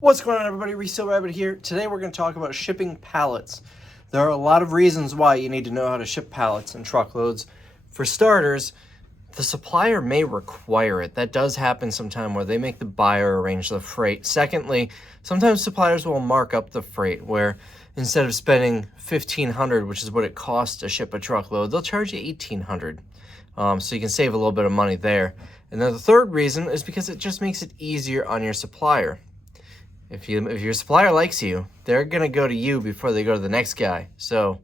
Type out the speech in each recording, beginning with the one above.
What's going on, everybody? Resale Rabbit here. Today we're going to talk about shipping pallets. There are a lot of reasons why you need to know how to ship pallets and truckloads. For starters, the supplier may require it. That does happen sometime where they make the buyer arrange the freight. Secondly, sometimes suppliers will mark up the freight where instead of spending $1,500, which is what it costs to ship a truckload, they'll charge you $1,800. So you can save a little bit of money there. And then the third reason is because it just makes it easier on your supplier. If your supplier likes you, they're going to go to you before they go to the next guy. So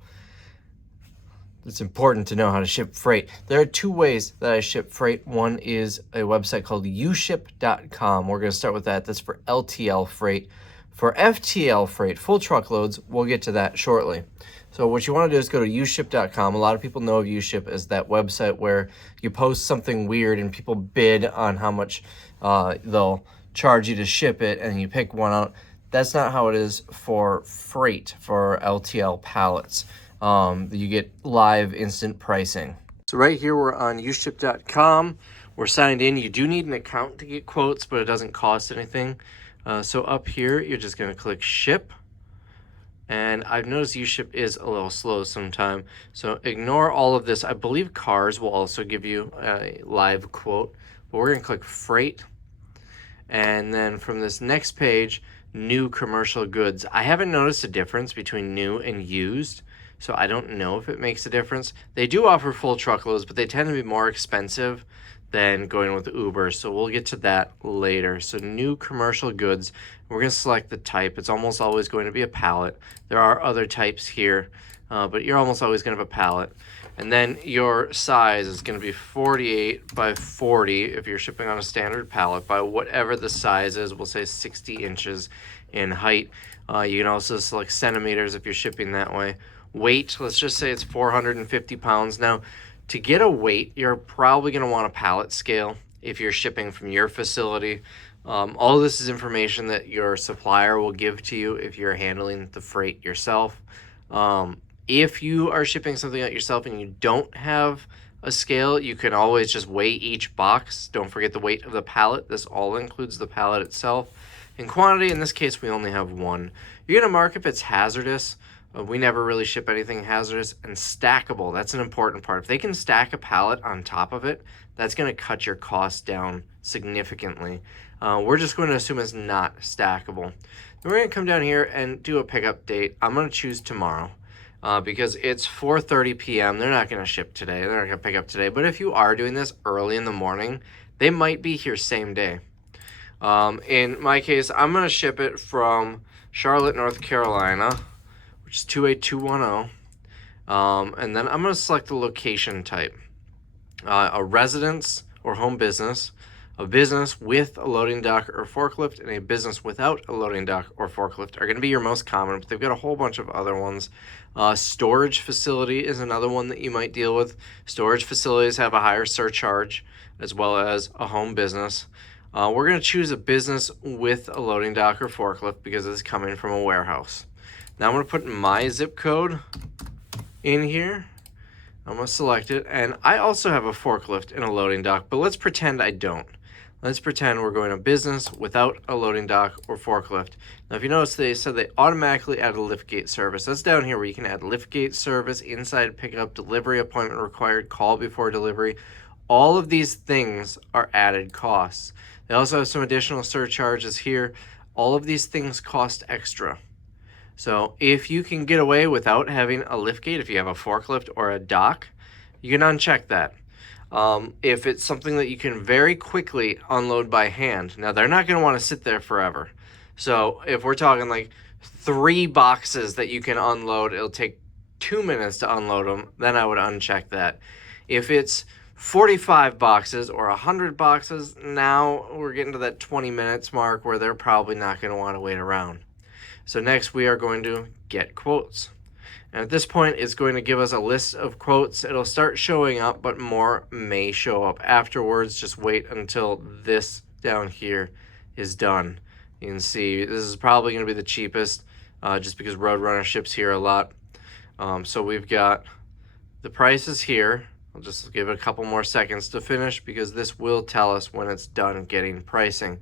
it's important to know how to ship freight. There are two ways that I ship freight. One is a website called uShip.com. We're going to start with that. That's for LTL freight. For FTL freight, full truckloads, we'll get to that shortly. So what you want to do is go to uShip.com. A lot of people know of uShip as that website where you post something weird and people bid on how much they'll charge you to ship it, and you pick one out. That's not how it is for freight, for LTL pallets. You get live instant pricing. So right here we're on uship.com. We're signed in. You do need an account to get quotes, but it doesn't cost anything. So up here, you're just going to click ship. And I've noticed uShip is a little slow sometimes. So ignore all of this. I believe cars will also give you a live quote. But we're going to click freight. And then from this next page, new commercial goods. I haven't noticed a difference between new and used, so I don't know if it makes a difference. They do offer full truckloads, but they tend to be more expensive than going with Uber, so we'll get to that later. So new commercial goods, we're going to select the type. It's almost always going to be a pallet. There are other types here, but you're almost always going to have a pallet. And then your size is going to be 48 by 40 if you're shipping on a standard pallet by whatever the size is. We'll say 60 inches in height. You can also select centimeters if you're shipping that way. Weight, let's just say it's 450 pounds. Now, to get a weight, you're probably going to want a pallet scale if you're shipping from your facility. All of this is information that your supplier will give to you if you're handling the freight yourself. If you are shipping something out yourself and you don't have a scale, you can always just weigh each box. Don't forget the weight of the pallet. This all includes the pallet itself. In quantity, in this case, we only have one. You're going to mark if it's hazardous. We never really ship anything hazardous. And stackable, that's an important part. If they can stack a pallet on top of it, that's going to cut your cost down significantly. We're just going to assume it's not stackable. Then we're going to come down here and do a pickup date. I'm going to choose tomorrow. Because it's 4:30 p.m. They're not going to ship today. They're not going to pick up today. But if you are doing this early in the morning, they might be here same day. In my case, I'm going to ship it from Charlotte, North Carolina, which is 28210. And then I'm going to select the location type. A residence or home business, a business with a loading dock or forklift, and a business without a loading dock or forklift are going to be your most common, but they've got a whole bunch of other ones. Storage facility is another one that you might deal with. Storage facilities have a higher surcharge as well as a home business. We're going to choose a business with a loading dock or forklift because it's coming from a warehouse. Now I'm going to put my zip code in here. I'm going to select it, and I also have a forklift and a loading dock, but let's pretend I don't. Let's pretend we're going to business without a loading dock or forklift. Now, if you notice, they said they automatically add a liftgate service. That's down here where you can add liftgate service, inside pickup, delivery appointment required, call before delivery. All of these things are added costs. They also have some additional surcharges here. All of these things cost extra. So if you can get away without having a liftgate, if you have a forklift or a dock, you can uncheck that. If it's something that you can very quickly unload by hand, now they're not going to want to sit there forever. So if we're talking like 3 boxes that you can unload, it'll take 2 minutes to unload them, then I would uncheck that. If it's 45 boxes or 100 boxes, now we're getting to that 20 minutes mark where they're probably not going to want to wait around. So next we are going to get quotes. And at this point, it's going to give us a list of quotes. It'll start showing up, but more may show up afterwards. Just wait until this down here is done. You can see this is probably going to be the cheapest just because Roadrunner ships here a lot. So we've got the prices here. I'll just give it a couple more seconds to finish because this will tell us when it's done getting pricing.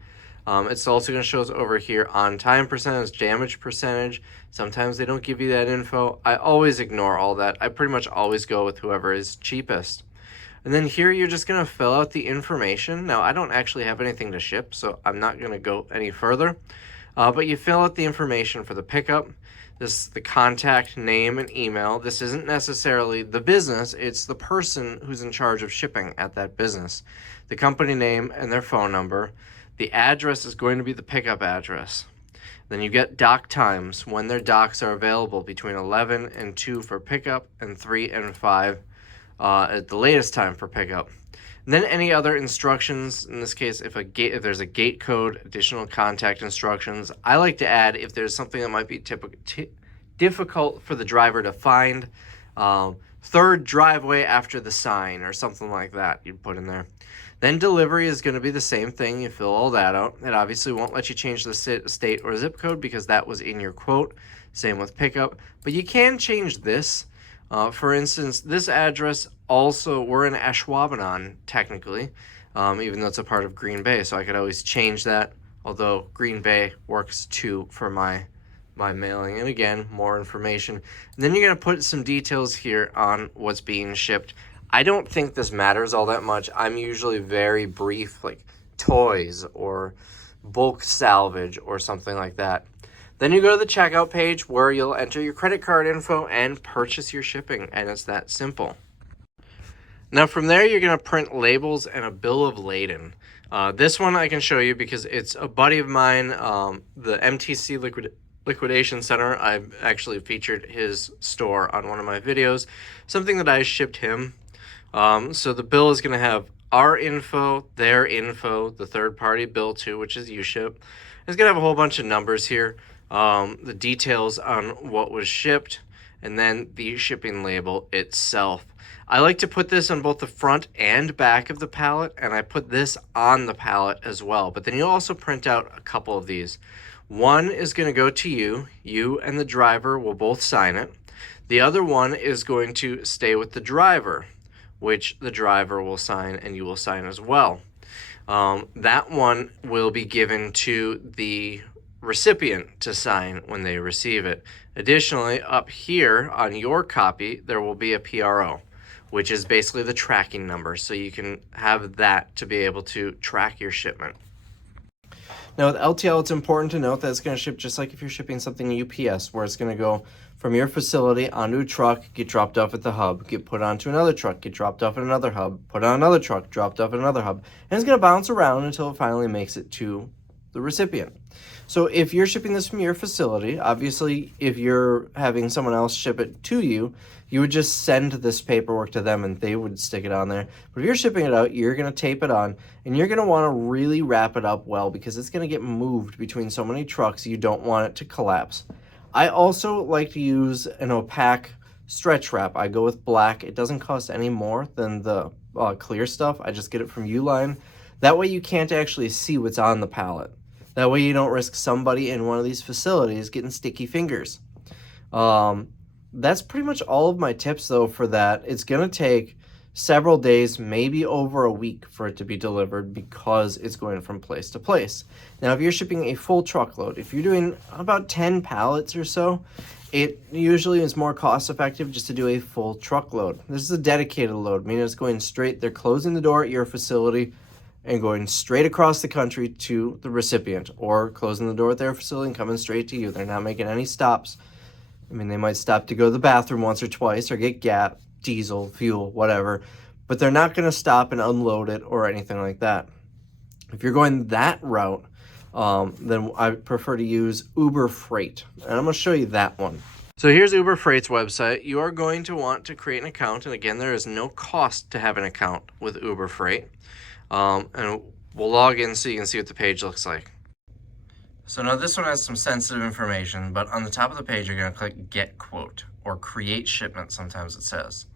It's also going to show us over here on time percentage, damage percentage. Sometimes they don't give you that info. I always ignore all that. I pretty much always go with whoever is cheapest. And then here you're just going to fill out the information. Now I don't actually have anything to ship, so I'm not going to go any further. But you fill out the information for the pickup. This is the contact name and email. This isn't necessarily the business, it's the person who's in charge of shipping at that business. The company name and their phone number. The address is going to be the pickup address. Then you get dock times, when their docks are available between 11 and 2 for pickup and 3 and 5 at the latest time for pickup. And then any other instructions, in this case, if there's a gate code, additional contact instructions. I like to add if there's something that might be difficult for the driver to find, third driveway after the sign or something like that you'd put in there. Then delivery is going to be the same thing. You fill all that out. It obviously won't let you change the state or zip code because that was in your quote. Same with pickup. But you can change this. For instance, this address also, we're in Ashwaubenon technically, even though it's a part of Green Bay. So I could always change that, although Green Bay works too for my mailing. And again, more information. And then you're going to put some details here on what's being shipped. I don't think this matters all that much. I'm usually very brief, like toys or bulk salvage or something like that. Then you go to the checkout page where you'll enter your credit card info and purchase your shipping, and it's that simple. Now from there, you're going to print labels and a bill of lading. This one I can show you because it's a buddy of mine, the MTC Liquidation Center. I've actually featured his store on one of my videos, something that I shipped him. So the bill is going to have our info, their info, the third-party bill too, which is uShip. It's going to have a whole bunch of numbers here, the details on what was shipped, and then the shipping label itself. I like to put this on both the front and back of the pallet, and I put this on the pallet as well. But then you also print out a couple of these. One is going to go to you. You and the driver will both sign it. The other one is going to stay with the driver, which the driver will sign and you will sign as well. That one will be given to the recipient to sign when they receive it. Additionally, up here on your copy, there will be a PRO, which is basically the tracking number. So you can have that to be able to track your shipment. Now with LTL, it's important to note that it's going to ship just like if you're shipping something to UPS, where it's going to go from your facility onto a truck, get dropped off at the hub, get put onto another truck, get dropped off at another hub, put on another truck, dropped off at another hub, and it's going to bounce around until it finally makes it to the recipient. So if you're shipping this from your facility, obviously if you're having someone else ship it to you, you would just send this paperwork to them and they would stick it on there. But if you're shipping it out, you're going to tape it on, and you're going to want to really wrap it up well because it's going to get moved between so many trucks. You don't want it to collapse. I also like to use an opaque stretch wrap. I go with black. It doesn't cost any more than the clear stuff. I just get it from Uline. That way you can't actually see what's on the pallet. That way you don't risk somebody in one of these facilities getting sticky fingers. That's pretty much all of my tips though for that. It's going to take several days, maybe over a week for it to be delivered because it's going from place to place. Now, if you're shipping a full truckload, if you're doing about 10 pallets or so, it usually is more cost effective just to do a full truckload. This is a dedicated load, meaning it's going straight. They're closing the door at your facility and going straight across the country to the recipient, or closing the door at their facility and coming straight to you. They're not making any stops. I mean, they might stop to go to the bathroom once or twice or get gas, diesel, fuel, whatever, but they're not going to stop and unload it or anything like that. If you're going that route, then I prefer to use Uber Freight, and I'm going to show you that one. So here's Uber Freight's website. You are going to want to create an account, and again, there is no cost to have an account with Uber Freight. And we'll log in so you can see what the page looks like. So now this one has some sensitive information, but on the top of the page, you're going to click Get Quote, or Create Shipment, sometimes it says.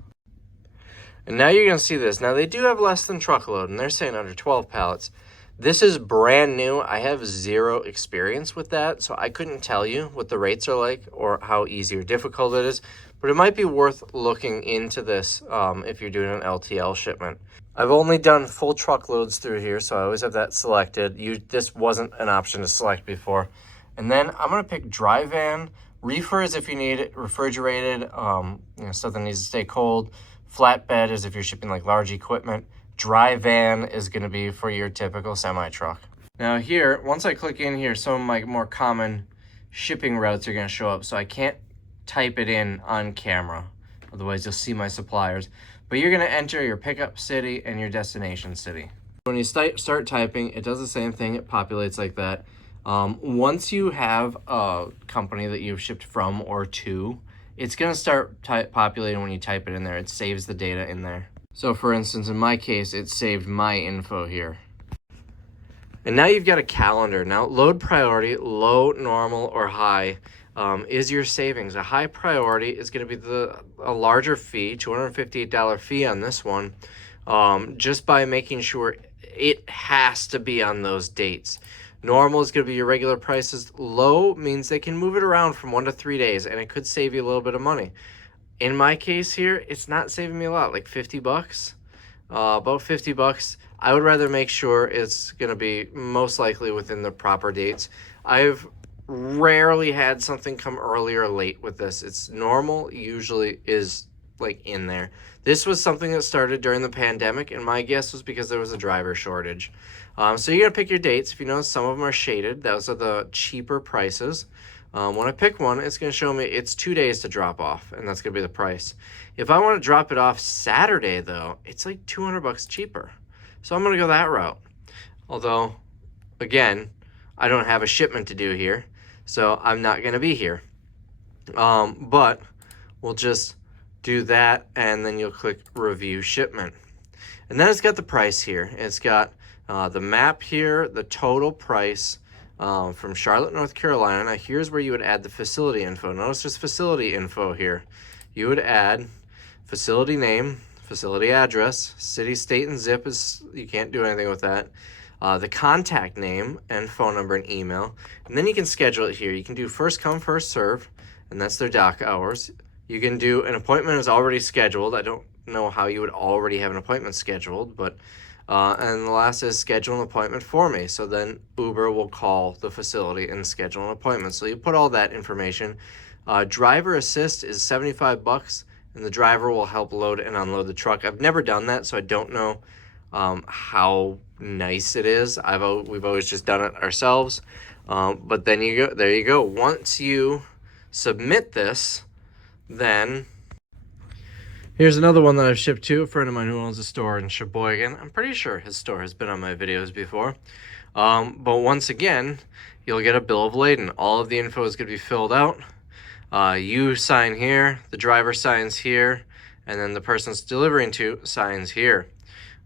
And now you're going to see this. Now they do have less than truckload, and they're saying under 12 pallets. This is brand new. I have zero experience with that, so I couldn't tell you what the rates are like or how easy or difficult it is, but it might be worth looking into this if you're doing an LTL shipment. I've only done full truckloads through here, so I always have that selected. This wasn't an option to select before. And then I'm gonna pick dry van, reefers if you need it, refrigerated, stuff that needs to stay cold. Flatbed is if you're shipping like large equipment. Dry van is going to be for your typical semi truck. Now here, once I click in here, some of my more common shipping routes are going to show up. So I can't type it in on camera. Otherwise you'll see my suppliers. But you're going to enter your pickup city and your destination city. When you start typing, it does the same thing. It populates like that. Once you have a company that you've shipped from or to, it's going to start populating when you type it in there. It saves the data in there. So for instance, in my case, it saved my info here. And now you've got a calendar. Now load priority, low, normal, or high is your savings. A high priority is going to be a larger fee, $258 fee on this one, just by making sure it has to be on those dates. Normal is going to be your regular prices. Low means they can move it around from 1 to 3 days, and it could save you a little bit of money. In my case here, it's not saving me a lot, like 50 bucks, about 50 bucks. I would rather make sure it's going to be most likely within the proper dates. I've rarely had something come early or late with this. It's normal, usually is like in there. This was something that started during the pandemic, and my guess was because there was a driver shortage. So you're going to pick your dates. If you notice, some of them are shaded. Those are the cheaper prices. When I pick one, it's going to show me it's 2 days to drop off, and that's going to be the price. If I want to drop it off Saturday, though, it's like 200 bucks cheaper. So I'm going to go that route. Although, again, I don't have a shipment to do here, so I'm not going to be here. But we'll just do that, and then you'll click Review Shipment. And then it's got the price here. It's got the map here, the total price, from Charlotte, North Carolina. Now here's where you would add the facility info. Notice there's facility info here. You would add facility name, facility address, city, state, and zip is, you can't do anything with that. The contact name and phone number and email. And then you can schedule it here. You can do first come, first serve, and that's their dock hours. You can do an appointment is already scheduled. I don't know how you would already have an appointment scheduled, but and the last is schedule an appointment for me. So then Uber will call the facility and schedule an appointment. So you put all that information. Driver assist is 75 bucks, and the driver will help load and unload the truck. I've never done that, so I don't know how nice it is. We've always just done it ourselves. But then there you go. Once you submit this, then here's another one that I've shipped to a friend of mine who owns a store in Sheboygan. I'm pretty sure his store has been on my videos before. But once again, you'll get a bill of lading. All of the info is going to be filled out. You sign here, the driver signs here, and then the person it's delivering to signs here.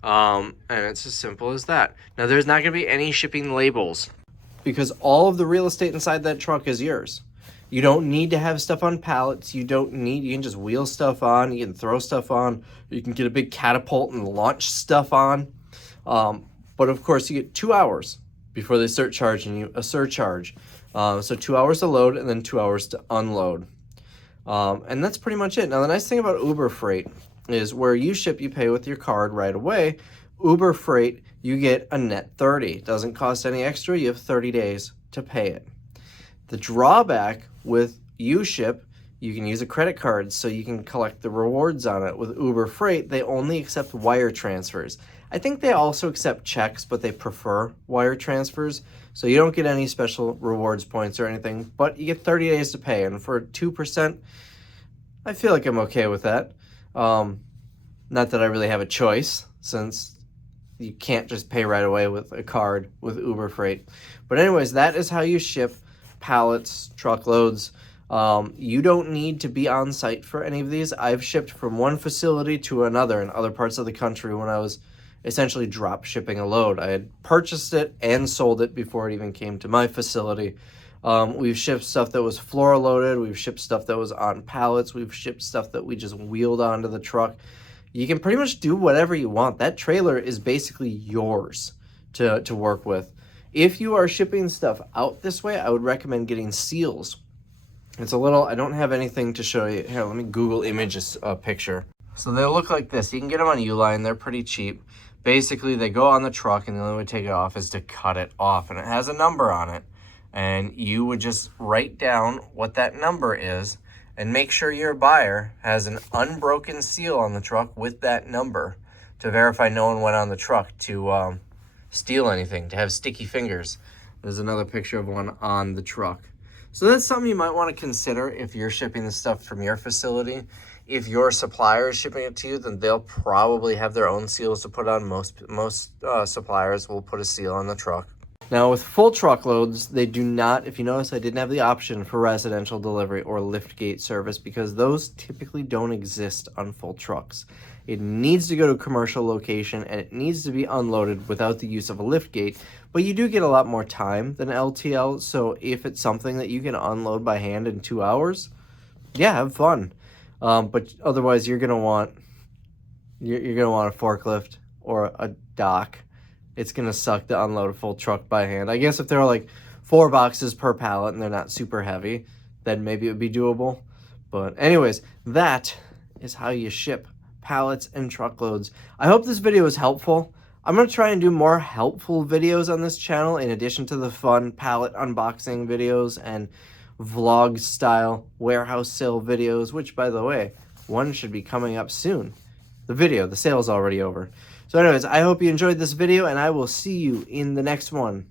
And it's as simple as that. Now, there's not going to be any shipping labels because all of the real estate inside that truck is yours. You don't need to have stuff on pallets. You can just wheel stuff on. You can throw stuff on. You can get a big catapult and launch stuff on. But of course, you get 2 hours before they start charging you a surcharge. So 2 hours to load and then 2 hours to unload. And that's pretty much it. Now, the nice thing about Uber Freight is where uShip, you pay with your card right away. Uber Freight, you get a net 30. It doesn't cost any extra. You have 30 days to pay it. The drawback with uShip, you can use a credit card so you can collect the rewards on it. With Uber Freight, they only accept wire transfers. I think they also accept checks, but they prefer wire transfers. So you don't get any special rewards points or anything, but you get 30 days to pay. And for 2%, I feel like I'm okay with that. Not that I really have a choice, since you can't just pay right away with a card with Uber Freight. But anyways, that is how you ship pallets, truckloads. You don't need to be on site for any of these. I've shipped from one facility to another in other parts of the country when I was essentially drop shipping a load. I had purchased it and sold it before it even came to my facility. We've shipped stuff that was floor loaded. We've shipped stuff that was on pallets. We've shipped stuff that we just wheeled onto the truck. You can pretty much do whatever you want. That trailer is basically yours to work with. If you are shipping stuff out this way, I would recommend getting seals. It's a little, I don't have anything to show you. Here, let me Google image a picture. So they look like this. You can get them on Uline. They're pretty cheap. Basically, they go on the truck, and the only way to take it off is to cut it off. And it has a number on it. And you would just write down what that number is and make sure your buyer has an unbroken seal on the truck with that number to verify no one went on the truck to steal anything, to have sticky fingers. There's another picture of one on the truck. So that's something you might want to consider if you're shipping the stuff from your facility. If your supplier is shipping it to you, then they'll probably have their own seals to put on. Most suppliers will put a seal on the truck. Now with full truckloads, they do not, if you notice, I didn't have the option for residential delivery or liftgate service because those typically don't exist on full trucks. It needs to go to a commercial location and it needs to be unloaded without the use of a liftgate, but you do get a lot more time than LTL, so if it's something that you can unload by hand in 2 hours, yeah, have fun. But otherwise you're gonna want a forklift or a dock. It's gonna suck to unload a full truck by hand. I guess if there are like 4 boxes per pallet and they're not super heavy, then maybe it would be doable. But anyways, that is how you ship pallets and truckloads. I hope this video was helpful. I'm gonna try and do more helpful videos on this channel in addition to the fun pallet unboxing videos and vlog style warehouse sale videos, which by the way, one should be coming up soon. The sale's already over. So anyways, I hope you enjoyed this video and I will see you in the next one.